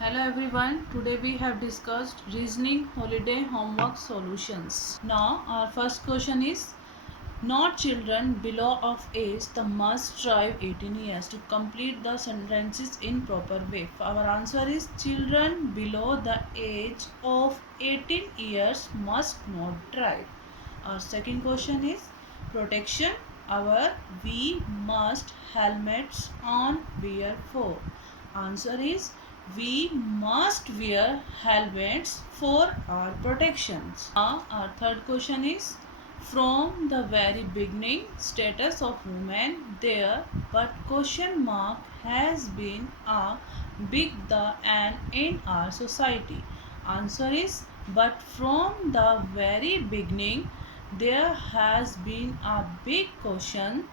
Hello everyone, today we have discussed reasoning holiday homework solutions. Now our first question is, not children below of age the must drive 18 years to complete the sentences in proper way. Our answer is children below the age of 18 years must not drive. Our second question is protection. Our we must helmets on wear for. Answer is we must wear helmets for our protections. Now our third question is from the very beginning status of women there but question mark has been a big the and in our society. Answer is but from the very beginning there has been a big question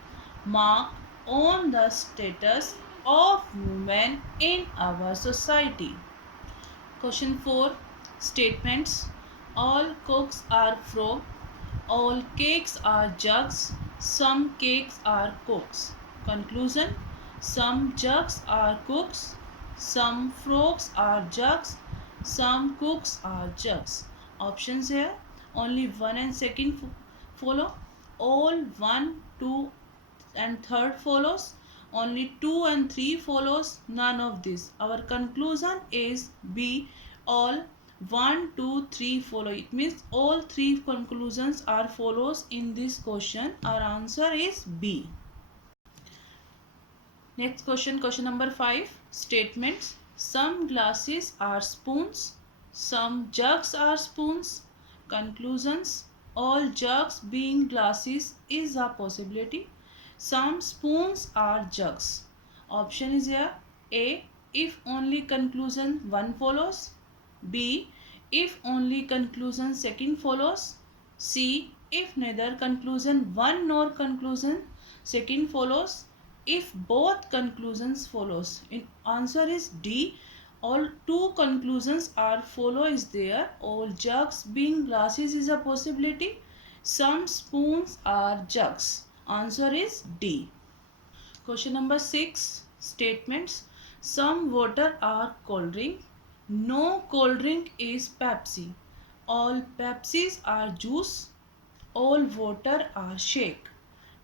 mark on the status of women in our society. Question 4. Statements. All cooks are frog. All cakes are jugs. Some cakes are cooks. Conclusion. Some jugs are cooks. Some frogs are jugs. Some cooks are jugs. Options here. Only 1 and 2nd follow. All 1, 2 and 3rd follows. Only 2 and 3 follows. None of this. Our conclusion is B. All 1, 2, 3 follow. It means all 3 conclusions are follows in this question. Our answer is B. Next question, question number 5. Statements. Some glasses are spoons. Some jugs are spoons. Conclusions. All jugs being glasses is a possibility. Some spoons are jugs. Option is here. A. If only conclusion 1 follows. B. If only conclusion 2nd follows. C. If neither conclusion 1 nor conclusion 2nd follows. If both conclusions follows. In answer is D. All 2 conclusions are follow is there. All jugs being glasses is a possibility. Some spoons are jugs. Answer is D. Question number 6. Statements. Some water are cold drink. No cold drink is Pepsi. All Pepsis are juice. All water are shake.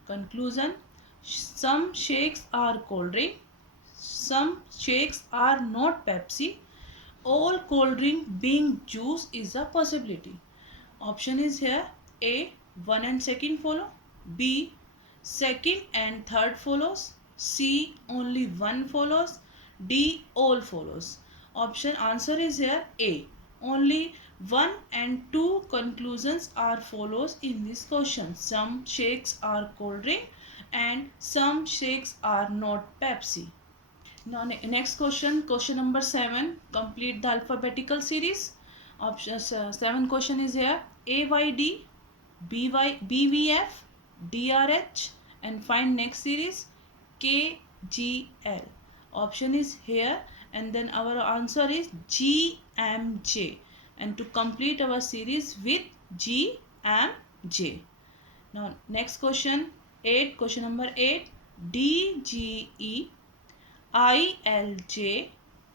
Conclusion. Some shakes are cold drink. Some shakes are not Pepsi. All cold drink being juice is a possibility. Option is here. A. 1 and 2nd follow. B. 2nd and 3rd follows. C. Only 1 follows. D. All follows. Option answer is here A. Only 1 and 2 conclusions are follows in this question. Some shakes are cold drink and some shakes are not Pepsi. Now next question, question number 7. Complete the alphabetical series. Option 7 question is here. AYD, BVF, DRH and find next series KGL. Option is here and then our answer is GMJ and to complete our series with GMJ. Now next question 8, question number 8. DGE, ILJ,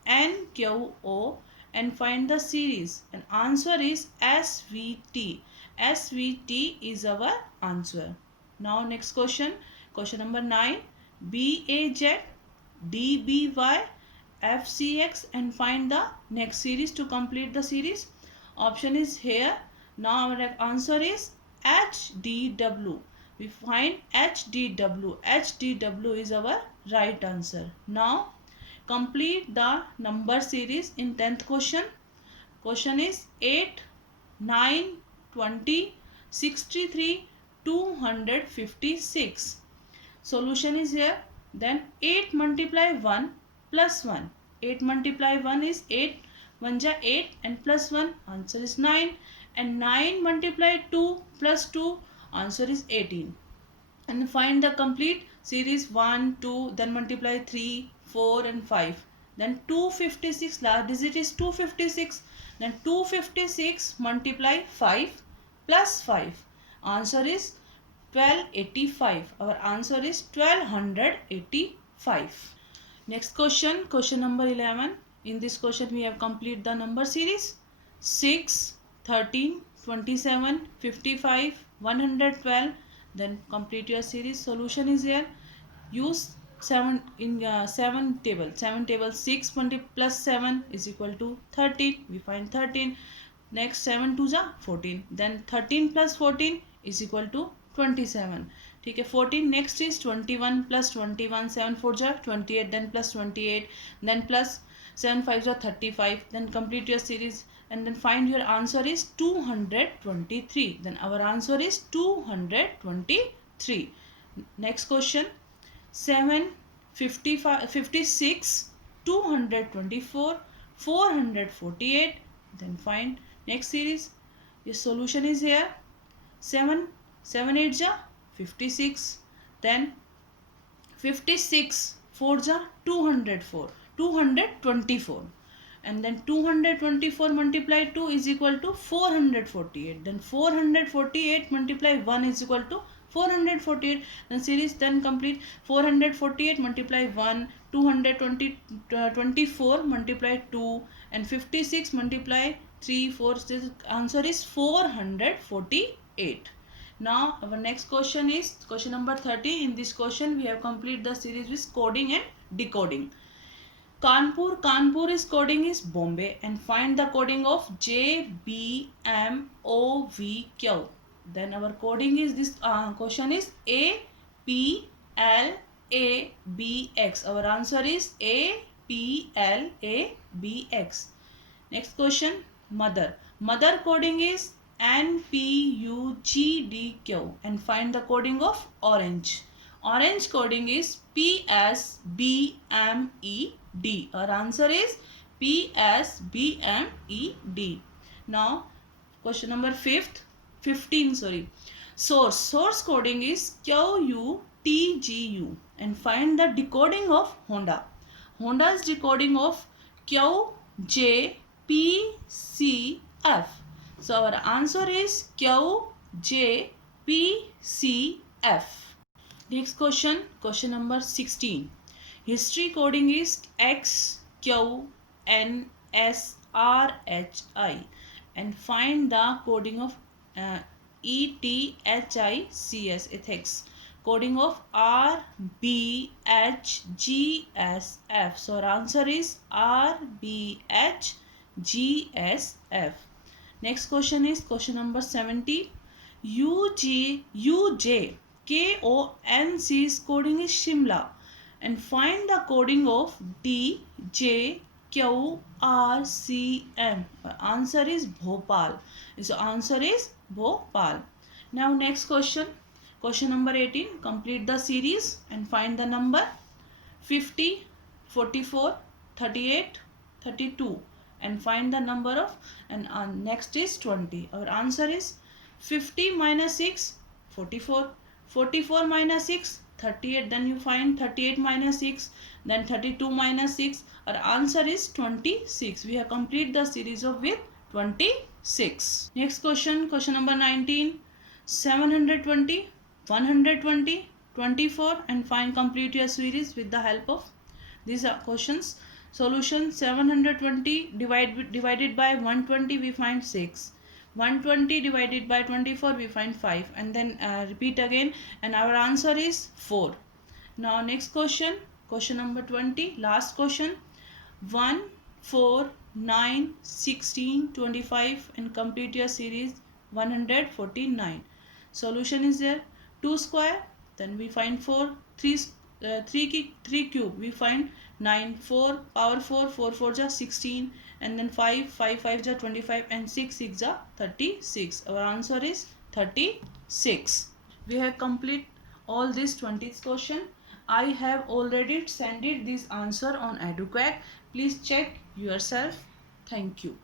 NQO and find the series and answer is SVT. SVT is our answer. Now next question, question number 9. BAZ, DBY, FCX and find the next series to complete the series. Option is here. Now our answer is HDW. We find HDW. HDW is our right answer. Now complete the number series in 10th question. Question is 8, 9, 20, 63, 256. Solution is here. Then 8 multiply 1 plus 1. 8 multiply 1 is 8. 1 ja 8 and plus 1. Answer is 9. And 9 multiply 2 plus 2. Answer is 18. And find the complete series 1, 2, then multiply 3, 4 and 5. Then 256, last digit is 256. Then 256 multiply 5 plus 5. Answer is 1285. Our answer is 1285. Next question, question number 11. In this question we have complete the number series 6, 13, 27, 55, 112. Then complete your series. Solution is here. Use 7 in 7 table. 7 table 6 plus 7 is equal to 13. We find 13. Next 7 2 जा 14. Then 13 plus 14 is equal to 27. ठीक है 14. Next is 21 plus 21. 7 4 जा 28. Then plus 28. Then plus 7 5 जा 35. Then complete your series and then find your answer is 223. Then our answer is 223. Next question 7, 55, 56, 224, 448. Then find next series. Your solution is here. 7 8 ja 56. Then 56 4 ja 204, 224. And then 224 multiplied 2 is equal to 448. Then 448 multiplied 1 is equal to 448. Then series then complete. 448 multiply 1, 224 multiply 2, and 56 multiply 3, 4. This answer is 448. Now our next question is question number 30. In this question we have complete the series with coding and decoding. Kanpur is coding is Bombay, and find the coding of JBMOVQ. Then our coding is this question is APLABX. Our answer is APLABX. Next question, mother coding is NPUGDQ, and find the coding of orange coding is PSBMED. Our answer is PSBMED. Now question number 15. Source coding is QUTGU, and find the decoding of Honda's decoding of QJPCF. So our answer is QJPCF. Next question number 16. History coding is XQNSRHI, and find the coding of ETHICS, ethics. Coding of RBHGSF. So our answer is RBHGSF. Next question is question number 70. UJKONC's coding is Shimla, and find the coding of DJQRCM. Answer is Bhopal. So answer is Bhopal. Now next question number 18. Complete the series and find the number 50, 44, 38, 32, and find the number of, and next is 20. Our answer is 50 minus 6, 44. 44 minus 6, 38. Then you find 38 minus 6, then 32 minus 6. Our answer is 26. We have complete the series of with 26. Next question number 19. 720, 120, 24, and find complete your series with the help of these questions. Solution: 720 divided by 120 we find 6. 120 divided by 24 we find 5, and then repeat again, and our answer is 4. Now next question number 20, last question. 1, 4, 9, 16, 25, and complete your series 149. Solution is there. 2 square, then we find 4. 3 cube we find 9. 4 power 4, 4 4 ja 16, and then 5 5 ja 25, and 6 6 ja 36. Our answer is 36. We have complete all this 20th question. I have already sent it this answer on EduQuack. Please check yourself. Thank you.